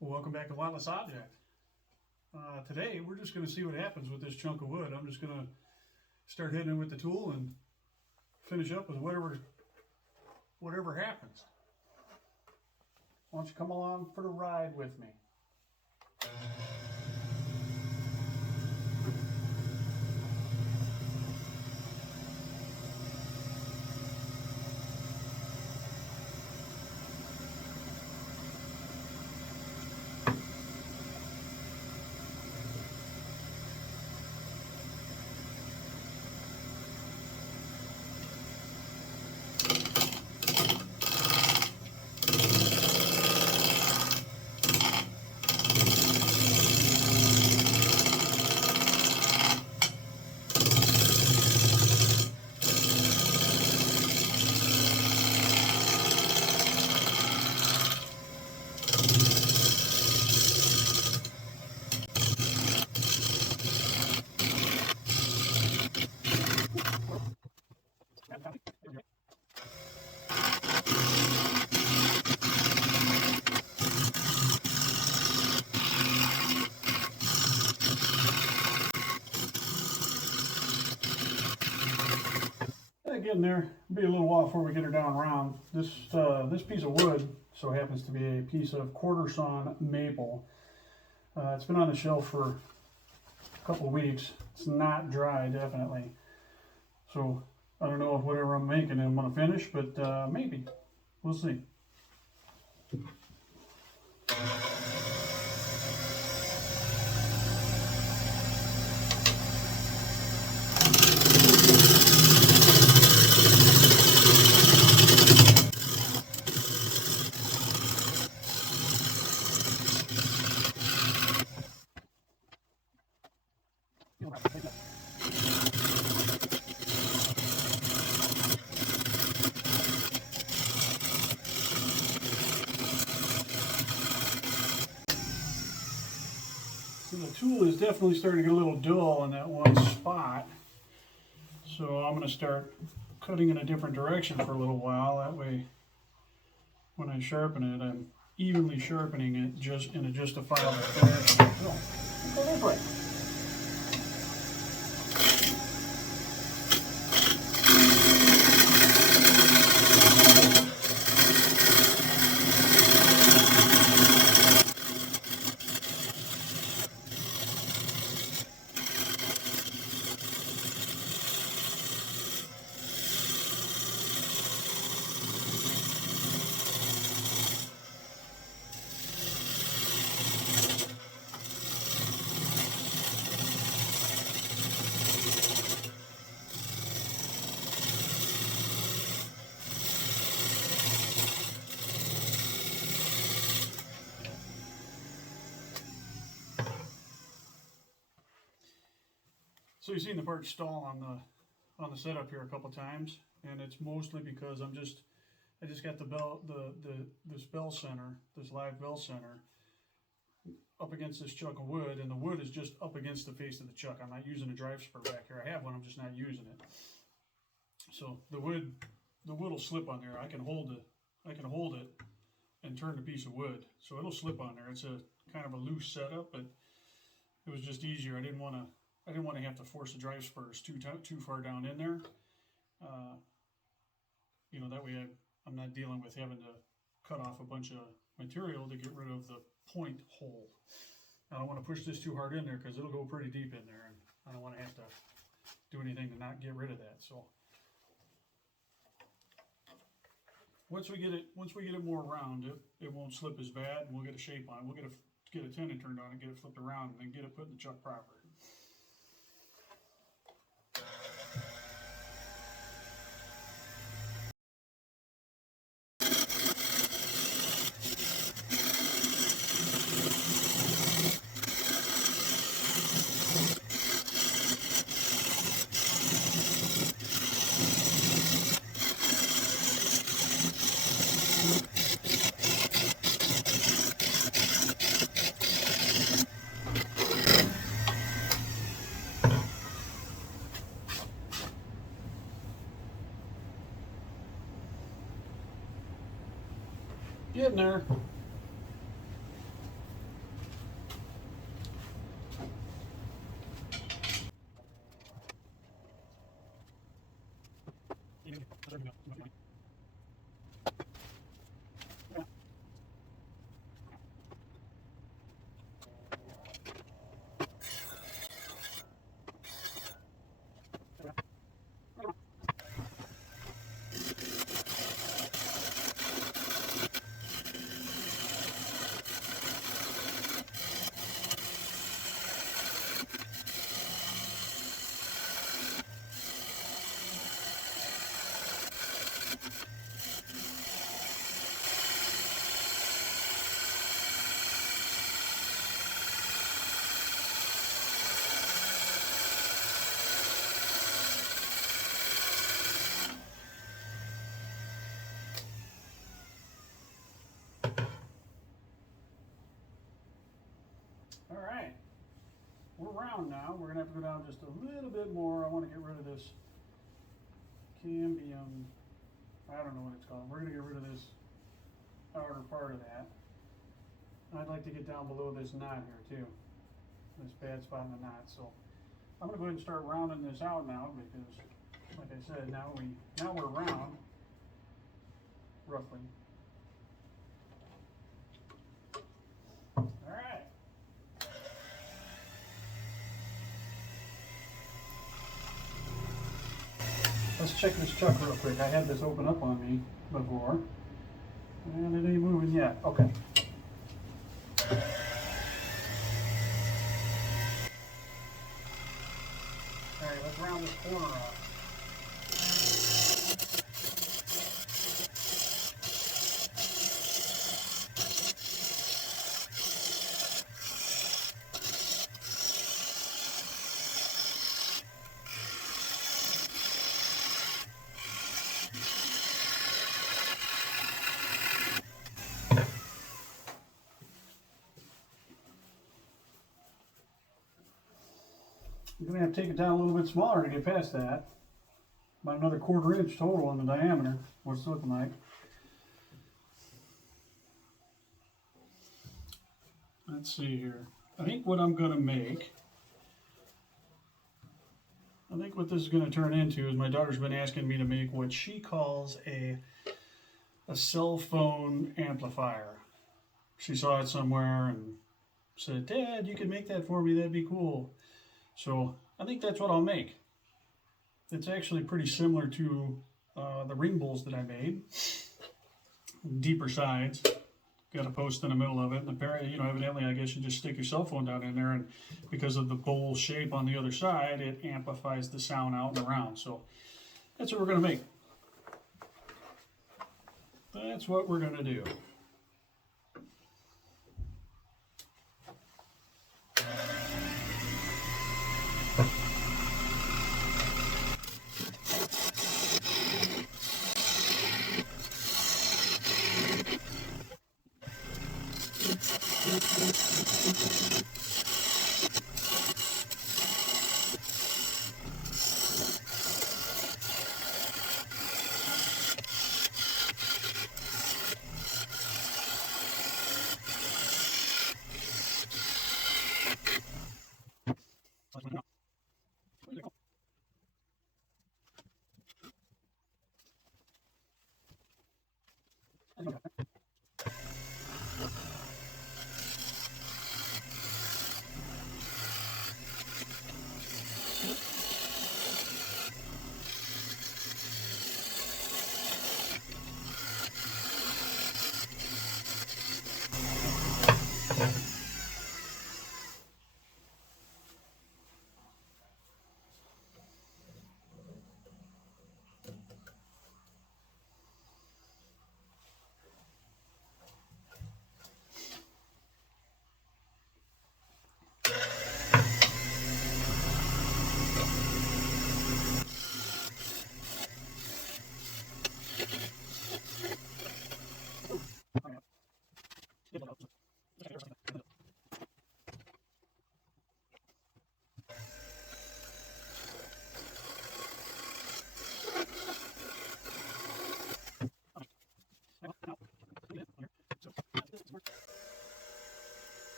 Well, welcome back to Wildless Object. Today we're just going to see what happens with this chunk of wood. I'm just going to start hitting it with the tool and finish up with whatever happens. Why don't you come along for the ride with me? Getting there. It'll be a little while before we get her down round. This piece of wood so happens to be a piece of quarter sawn maple. It's been on the shelf for a couple of weeks. It's not dry, definitely. So I don't know if whatever I'm making I'm going to finish, but maybe. We'll see. So the tool is definitely starting to get a little dull in that one spot. So I'm going to start cutting in a different direction for a little while. That way, when I sharpen it, I'm evenly sharpening it just in a justifiable direction. So, go this way. So you've seen the part stall on the setup here a couple times, and it's mostly because I just got this bell center, this live bell center, up against this chuck of wood, and the wood is just up against the face of the chuck. I'm not using a drive spur back here. I have one, I'm just not using it. So the wood will slip on there. I can hold it and turn the piece of wood, so it'll slip on there. It's a kind of a loose setup, but it was just easier. I didn't want to have to force the drive spurs too far down in there. That way I'm not dealing with having to cut off a bunch of material to get rid of the point hole. I don't want to push this too hard in there because it'll go pretty deep in there, and I don't want to have to do anything to not get rid of that. So once we get it more round, it won't slip as bad, and we'll get a shape on it. We'll get a tenon turned on and get it flipped around, and then get it put in the chuck proper. Getting there. All right, we're round now. We're gonna have to go down just a little bit more. I want to get rid of this cambium, I don't know what it's called. We're gonna get rid of this outer part of that. I'd like to get down below this knot here too, this bad spot in the knot. So I'm gonna go ahead and start rounding this out now because, like I said, now we're round roughly. All right. Let's check this chuck real quick. I had this open up on me before, and it ain't moving yet. Okay. All right, let's round this corner off. You're going to have to take it down a little bit smaller to get past that. About another 1/4 inch total on the diameter, what it's looking like. Let's see here. I think what I'm going to make, I think what this is going to turn into is my daughter's been asking me to make what she calls a cell phone amplifier. She saw it somewhere and said, "Dad, you can make that for me, that'd be cool." So I think that's what I'll make. It's actually pretty similar to the ring bowls that I made. Deeper sides, got a post in the middle of it, and apparently, evidently, I guess you just stick your cell phone down in there, and because of the bowl shape on the other side, it amplifies the sound out and around. So that's what we're gonna make. That's what we're gonna do.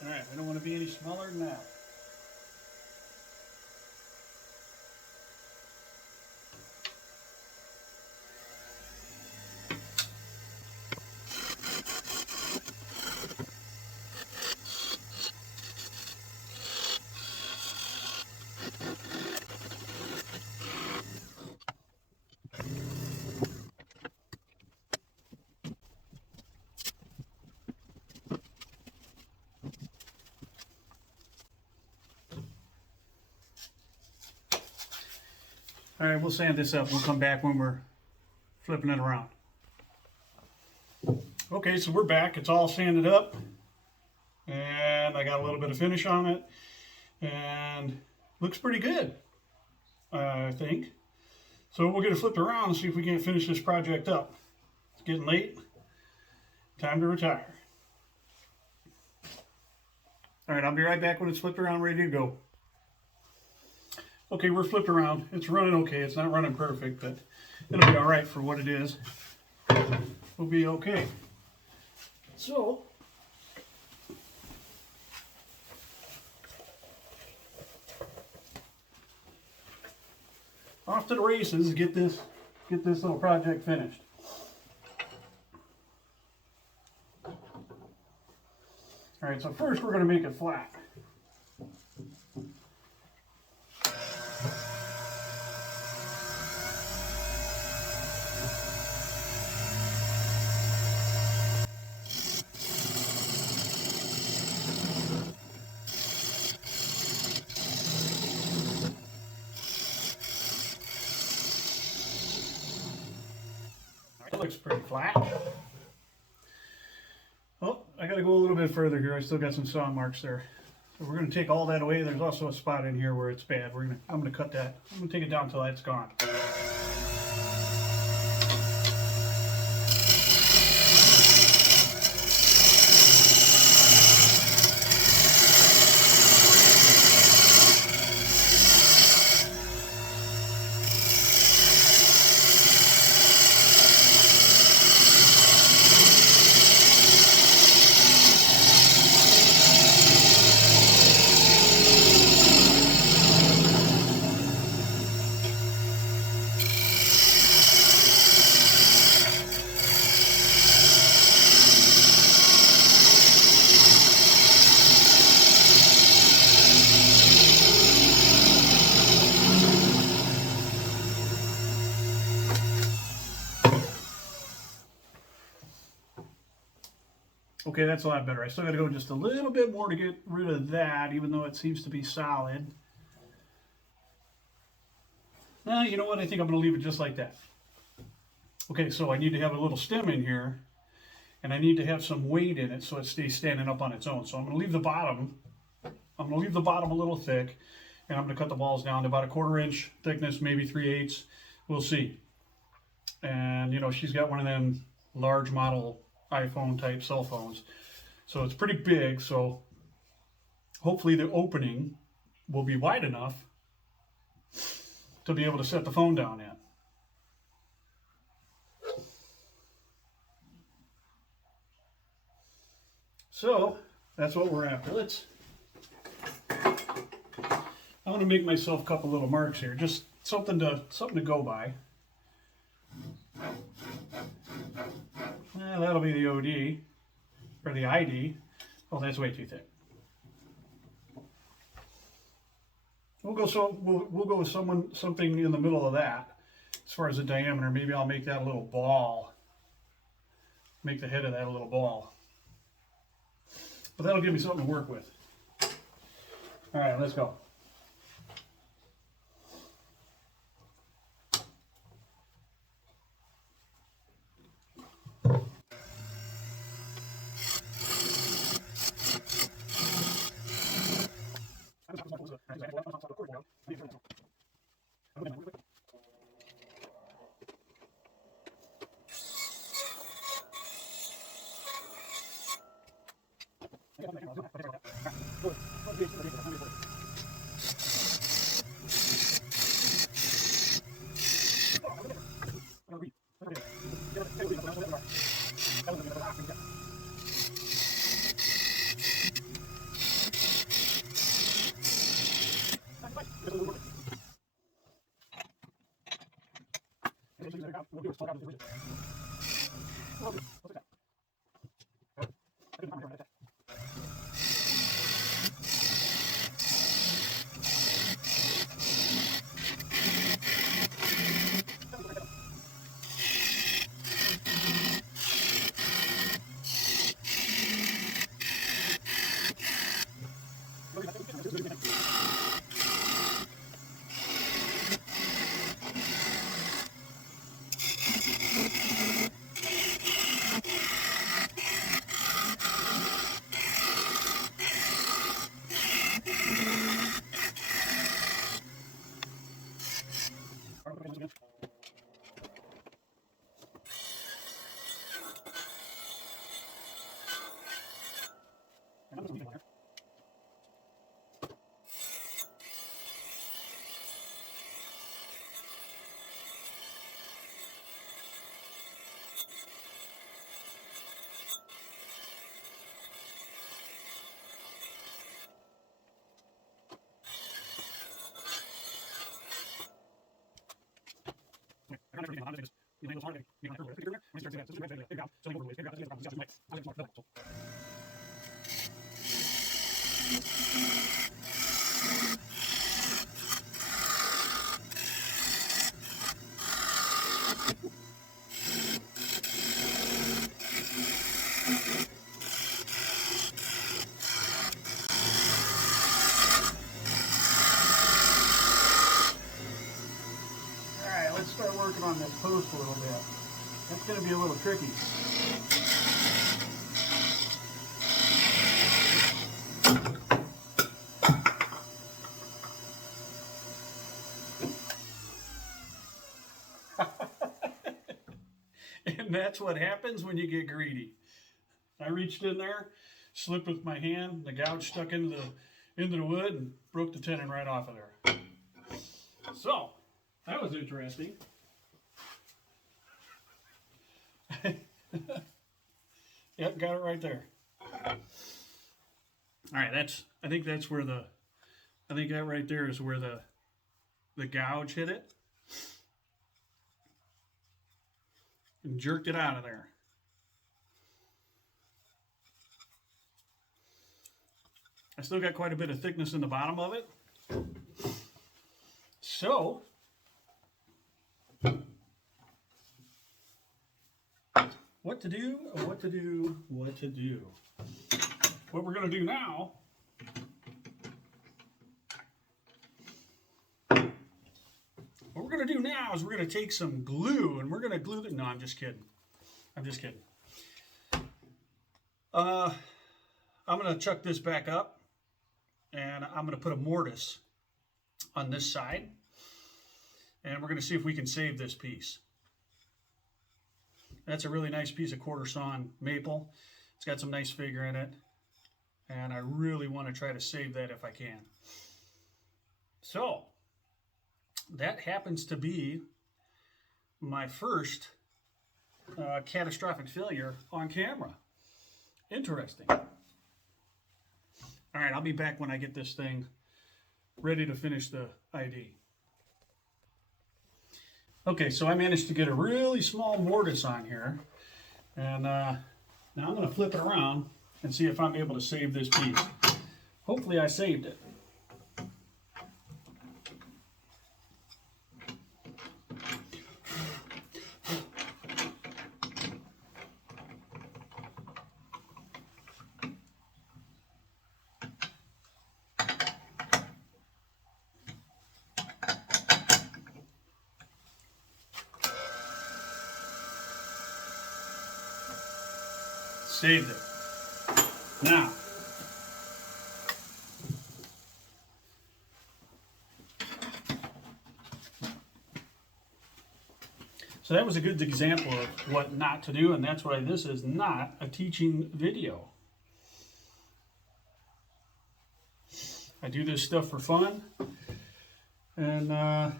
All right, we don't want to be any smaller than that. All right, we'll sand this up. We'll come back when we're flipping it around. Okay, so we're back. It's all sanded up. And I got a little bit of finish on it. And looks pretty good, I think. So we'll get it flipped around and see if we can't finish this project up. It's getting late. Time to retire. All right, I'll be right back when it's flipped around, ready to go. Okay, we're flipped around. It's running okay. It's not running perfect, but it'll be all right for what it is. We'll be okay. So, off to the races. Get this little project finished. All right, so first we're going to make it flat. It looks pretty flat. Oh, I got to go a little bit further here. I still got some saw marks there. So we're going to take all that away. There's also a spot in here where it's bad. I'm going to cut that. I'm going to take it down until that's gone. Okay, that's a lot better. I still got to go just a little bit more to get rid of that, even though it seems to be solid. You know what? I think I'm going to leave it just like that. Okay, so I need to have a little stem in here, and I need to have some weight in it so it stays standing up on its own. So I'm going to leave the bottom. I'm going to leave the bottom a little thick, and I'm going to cut the balls down to about 1/4 inch thickness, maybe 3/8. We'll see. And you know, she's got one of them large model iPhone type cell phones, so it's pretty big. So hopefully the opening will be wide enough to be able to set the phone down in. So that's what we're after. I want to make myself a couple little marks here, just something to go by. That'll be the OD, or the ID. Oh, that's way too thick. We'll go with something in the middle of that, as far as the diameter. Maybe I'll make that a little ball. Make the head of that a little ball. But that'll give me something to work with. All right, let's go. Let's start working on this post a little bit. That's going to be a little tricky. And that's what happens when you get greedy. I reached in there, slipped with my hand, the gouge stuck into the wood and broke the tenon right off of there. So, that was interesting. Yep, got it right there. All right, I think that right there is where the gouge hit it and jerked it out of there. I still got quite a bit of thickness in the bottom of it. So, what to do. What we're going to do now, is we're going to take some glue and we're going to glue the, no, I'm just kidding. I'm going to chuck this back up and I'm going to put a mortise on this side and we're going to see if we can save this piece. That's a really nice piece of quarter sawn maple. It's got some nice figure in it. And I really want to try to save that if I can. So, that happens to be my first catastrophic failure on camera. Interesting. All right, I'll be back when I get this thing ready to finish the ID. Okay, so I managed to get a really small mortise on here, and now I'm going to flip it around and see if I'm able to save this piece. Hopefully I saved it. Saved it. Now, so that was a good example of what not to do, and that's why this is not a teaching video. I do this stuff for fun, and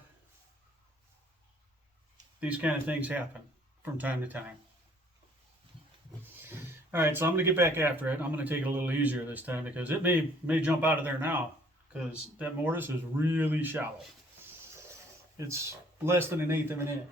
these kind of things happen from time to time. All right, so I'm going to get back after it. I'm going to take it a little easier this time because it may jump out of there now because that mortise is really shallow. It's less than 1/8 of an inch.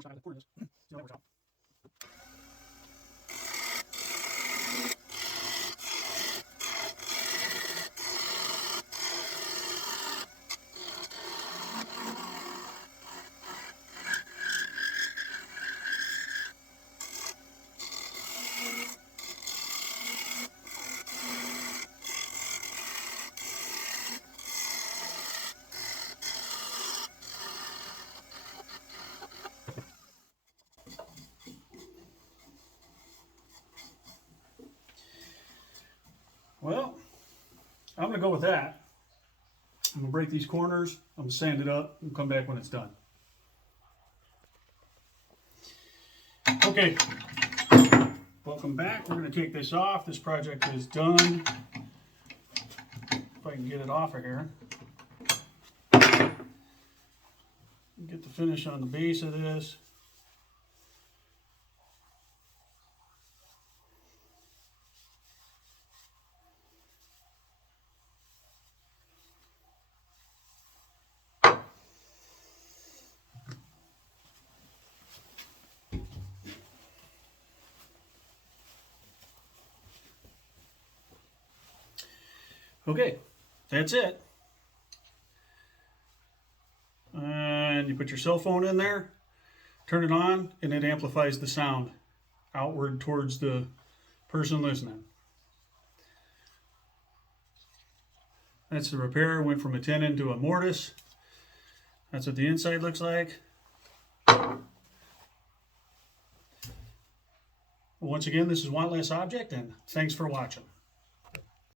more side of the corner is. See how that works out. Well, I'm going to go with that. I'm going to break these corners, I'm going to sand it up, and come back when it's done. Okay, welcome back. We're going to take this off. This project is done. If I can get it off of here. Get the finish on the base of this. Okay, that's it. And you put your cell phone in there, turn it on, and it amplifies the sound outward towards the person listening. That's the repair. Went from a tenon to a mortise. That's what the inside looks like. Once again, this is One Less Object, and thanks for watching.